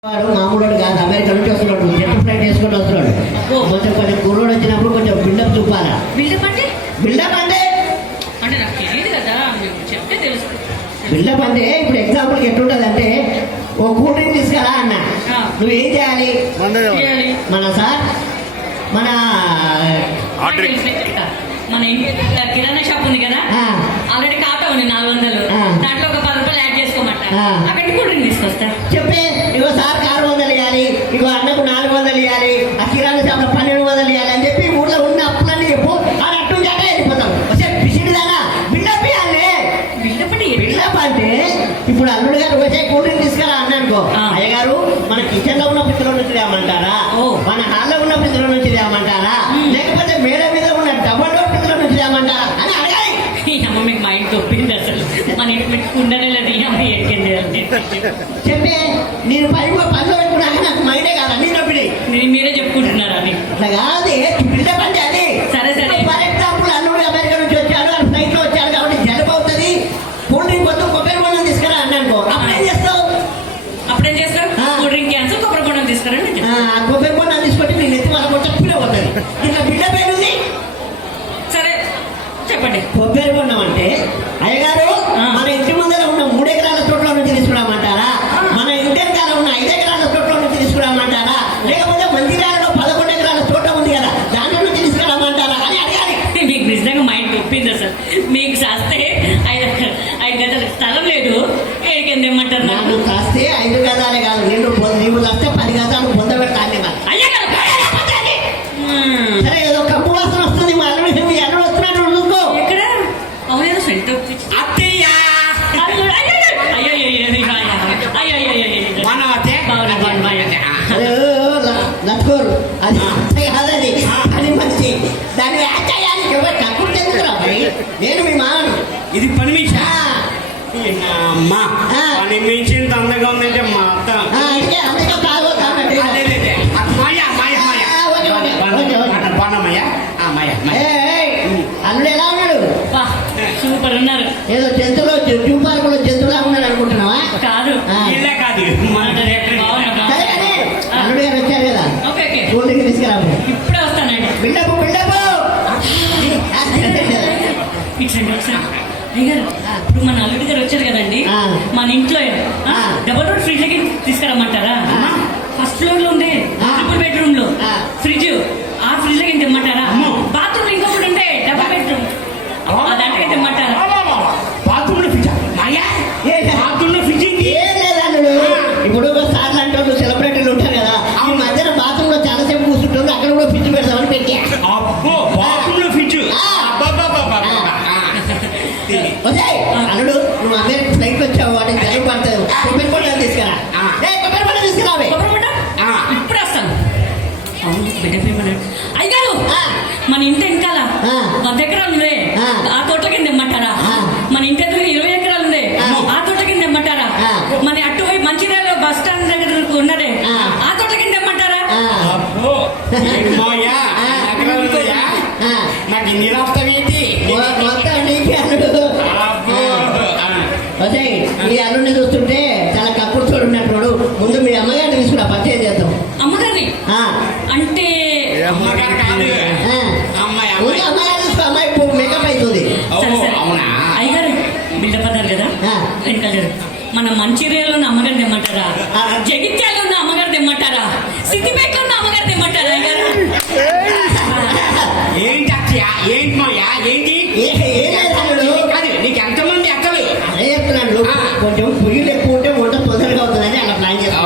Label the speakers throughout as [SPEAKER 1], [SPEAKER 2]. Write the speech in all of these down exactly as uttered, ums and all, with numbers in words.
[SPEAKER 1] వాడు మామూలు కాదు, అమెరికా నుంచి వస్తున్నాడు, జెట్ ఫ్లైట్ వేసుకొని వస్తున్నాడు. కొంచెం కొంచెం కుర్రోడు వచ్చినప్పుడు కొంచెం బిల్డప్ చూపాలా.
[SPEAKER 2] బిల్డప్ అంటే
[SPEAKER 1] బిల్డప్ అంటే
[SPEAKER 2] అంటే నాకు తెలియదు కదా, చెప్తే తెలుసు.
[SPEAKER 1] బిల్డప్ అంటే ఇప్పుడు ఎగ్జాంపుల్ ఎట్లుంటది అంటే, ఓ కూల్ డ్రింక్ తీసుకురా అన్న, నువ్వేం చేయాలి? మన సార్ మన
[SPEAKER 2] మన కిరాణా షాప్ ఉంది కదా, ఆల్రెడీ ఖాతా ఉంది నాలుగు వందలు, దాంట్లో ఒక పది రూపాయలు యాడ్ చేసుకోమంట, అక్కడ కూల్ డ్రింక్ తీసుకొస్తా.
[SPEAKER 1] చెప్పే ఇగో సార్ ఆరు వందలు ఇవ్వాలి, ఇగో అన్నకు నాలుగు వందలు ఇవ్వాలి, ఆ కిరాణా షాప్ లో పన్నెండు వందలు ఇవ్వాలి అని చెప్పి ఊళ్ళో ఉన్న అప్పులన్నీ చెప్పు, అది అట్టు జాగా వెళ్ళిపోతాం. పిసిడిదానా బిల్డప్ ఇవ్వాలి.
[SPEAKER 2] బిల్డప్ అంటే
[SPEAKER 1] బిల్డప్ అంటే ఇప్పుడు అల్లుడు గారు వచ్చే కూల్ డ్రింక్ తీసుకురా అన్నానుకో, అయ్యగారు మన కిచెన్ లో ఉన్న పిత్తుల నుంచి తేమంటారా, మన హాల్లో ఉన్న పిత్తుల నుంచి తేమంటారా, లేకపోతే మేడ మీద ఉన్న డబల్ డోర్ పిత్తుల నుంచి తేమంటారా అని అడగాలి.
[SPEAKER 2] అమ్మ మీకు మైండ్ తొప్పింది అసలు, మన ఇంటి పెట్టుకుండానే లేదు ఈ అమ్మ ఎక్కింది అంటే
[SPEAKER 1] చెప్పే నేను పని పనిలో పెట్టుకున్నాక నాకు మైండే కాదు అన్ని తప్పిడి.
[SPEAKER 2] నేను మీరే చెప్పుకుంటున్నారా అని
[SPEAKER 1] అట్లా కాదు, బిల్డప్ అంటే అది.
[SPEAKER 2] సరే సరే
[SPEAKER 1] ఫర్ ఎగ్జాంపుల్ అల్లుడు అమెరికా నుంచి వచ్చాడు, ఆ ఫ్లైట్ లో వచ్చాడు కాబట్టి జలుబు అవుతుంది, కూల్ డ్రింక్ వద్దు కొబ్బరి బొండం తీసుకురా అన్నానుకో, అప్పుడేం చేస్తావు?
[SPEAKER 2] అప్పుడేం చేస్తావు? కూల్ డ్రింక్ క్యాన్సల్, కొబ్బరి బొండం తీసుకురండి.
[SPEAKER 1] కొబ్బరి బొండం తీసుకొచ్చి నేను ఎత్తి వాళ్ళ కొంచెం పూలే పోతుంది. ఇట్లా బిల్డప్ ఏంటి?
[SPEAKER 2] సరే చెప్పండి.
[SPEAKER 1] కొబ్బరి బొండం అంటే అయ్యగారు మన ఇంటి ముందర ఉన్న మూడు ఎకరాల తోటలో నుంచి తీసుకురామంటారా, మన ఇంటి వెనకాల ఉన్న ఐదు ఎకరాల తోటలో నుంచి తీసుకురామంటారా, లేకపోతే మందిరాలలో పదకొండు ఎకరాల తోట ఉంది కదా దాంట్లో నుంచి తీసుకురామంటారా అని అడగాలి.
[SPEAKER 2] మీకు నిజంగా మైండ్ ఒప్పింది అసలు. మీకు శాస్తే ఐదు ఐదు గంటల స్థలం లేదు, ఏడికి ఏమంటారు?
[SPEAKER 1] నాకు కాస్తే ఐదు గదాలే కాదు, నేను నీవు కాస్తే పది గదాలు పొందబెట్టాలి. సరే ఏదో కప్పు వాసన వస్తుంది, మా అల్లుడు మీ అల్లుడు వస్తున్నాడు చూసుకో.
[SPEAKER 2] ఎక్కడ? అవునేదో సెంటర్
[SPEAKER 1] నచ్చుకోరు, అది కాదని అది మంచి దాన్ని కక్కుడు చెందుకురా మరి. నేను మీ మాను
[SPEAKER 3] ఇది పని మించా అమ్మా పని మించింది అందంగా ఉందంటే మా అత్త
[SPEAKER 1] అమెరికా తాగోతానండి. అల్లుడు ఎలా ఉన్నాడు?
[SPEAKER 2] సూపర్ ఉన్నారు.
[SPEAKER 1] ఏదో జంతువులో జూ పార్కులో జంతువులా ఉన్నాడు అనుకుంటున్నావా?
[SPEAKER 2] కాదు
[SPEAKER 3] ఇలా కాదు,
[SPEAKER 1] అల్లుడు గారు వచ్చారు కదా, కూల్ డ్రింక్ తీసుకురా.
[SPEAKER 2] ఇప్పుడే వస్తానండి.
[SPEAKER 1] బిల్డప్ బిల్డప్
[SPEAKER 2] అయ్యారు ఇప్పుడు మన అల్లుడి గారు వచ్చారు కదండి, మన ఇంట్లో డబల్ డోర్ ఫ్రిడ్జ్ కి తీసుకురమ్మంటారా? ఫస్ట్ ఫ్లోర్ లో ఉంది ట్రిపుల్ బెడ్రూమ్ లో ఫ్రిడ్జ్, ఆ ఫ్రిడ్జ్ లకి తెమ్మంటారా? బాత్రూమ్ లో ఇంకొకటి ఉంటే డబల్ బెడ్రూమ్, దాంట్లో తెమ్మంటారా?
[SPEAKER 3] బాత్రూమ్ లో ఫ్రిడ్జ్ బాత్రూమ్ లో ఫ్రిడ్జ్
[SPEAKER 1] ఏం లేదు అల్లుడు. ఇప్పుడు సార్లు అంటే సెలబ్రిటీలు ఉంటారు కదా, ఈ మధ్యన బాత్రూమ్ లో చాలా సేపు కూర్చుంటుంది, అక్కడ కూడా ఫ్రిడ్జ్ పెడతామని పెట్టా.
[SPEAKER 3] అబ్బో బాత్రూమ్ లో ఫ్రిడ్జ్.
[SPEAKER 1] అల్లుడు నువ్వు అమెరికా ఫ్లైట్ వచ్చావు, వాటికి జలుబు పడుతుంది, కొబ్బరి బొండం తీసుకురా. కొబ్బరి బొండం తీసుకురావే.
[SPEAKER 2] ఇప్పుడు వస్తాను. అవును బిడ్డ అయ్యారు మన ఇంటి వెనకాల వంద ఎకరాలు ఉంది, ఆ తోటల కింద ఇమ్మంటారా? మన ఇంటి ఎదురు ఇరవై ఎకరాలు ఉంది, ఆ తోటల కింద ఇమ్మంటారా? మన అటువైపు మంచిర్యాల బస్ స్టాండ్ దగ్గర ఉన్నదే, ఆ తోటల కింద ఇమ్మంటారా?
[SPEAKER 3] నాకు ఇన్ని రాస్తావేంటి?
[SPEAKER 1] ఈ అల్లుడిని చూస్తుంటే చాలా కక్కుడు తోడు ఉన్నట్టు. ముందు మీ అమ్మగారిని తీసుకురా, పరిచయం చేద్దాం.
[SPEAKER 2] అమ్మగారిని అంటే
[SPEAKER 3] అమ్మగారు కాదు,
[SPEAKER 1] అమ్మగారు తీసుకో, అమ్మాయి మేకప్ అవుతుంది.
[SPEAKER 2] అయ్యగారు బిల్డప్ అన్నారు కదా, వెనకాల మన మంచిర్యాలలో ఉన్న అమ్మగారు తెమ్మంటారా? జగిత్యాలలో ఉన్న అమ్మగారు తెమ్మంటారా? సిద్దిపేటలో ఉన్న అమ్మగారు తెమ్మంటారా? అయ్యారు
[SPEAKER 3] ఏంటి అత్తయ్య, ఏంటి మాయా, ఏంటి కాదు, నీకు ఎంతమంది అత్తలు?
[SPEAKER 1] అదే చెప్తున్నాను, కొంచెం పొయ్యిలు ఎక్కువ ఉంటే వంట తొందరగా అవుతుందని అలా ప్లాన్ చేస్తాను.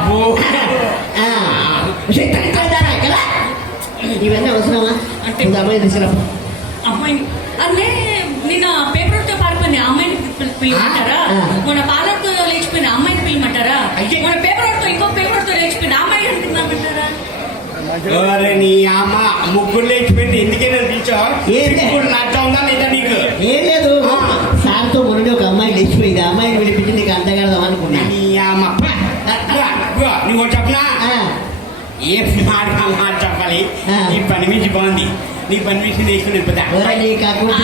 [SPEAKER 1] ఇవన్నీ అవసరమా అంటే అమ్మాయి తీసుకురా.
[SPEAKER 2] అమ్మాయి అంటే నేను పేపర్ తో పారిపోయింది, అమ్మాయిని పిలవమంటారా? మన పార్లర్ తో లేచిపోయిన అమ్మాయిని పిలవమంటారా? మన పేపర్ తో ఇంకో పేపర్ తో లేచిపోయిన అమ్మాయిని పిలవమంటారా?
[SPEAKER 3] నీ అమ్మ ముగ్గురు లేచిపోయింది, ఎందుకైనా పిలిచావు? నచ్చ ఉందా లేదా నీకు?
[SPEAKER 1] ఏం లేదు, సార్తో మొన్న ఒక అమ్మాయి లేచిపోయింది, అమ్మాయిని విడిపించి నీకు అంతగడదాం అనుకున్నా.
[SPEAKER 3] నీ అమ్మ నువ్వు చెప్పనా? ఏ మాట మాట చెప్పాలి? నీ పని మించి బాగుంది, నీ పని మించి నేర్చుకుని వెళ్ళిపోతా.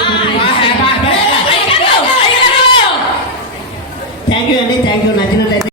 [SPEAKER 3] థ్యాంక్ యూ అండి, థ్యాంక్ యూ. నచ్చినట్లయితే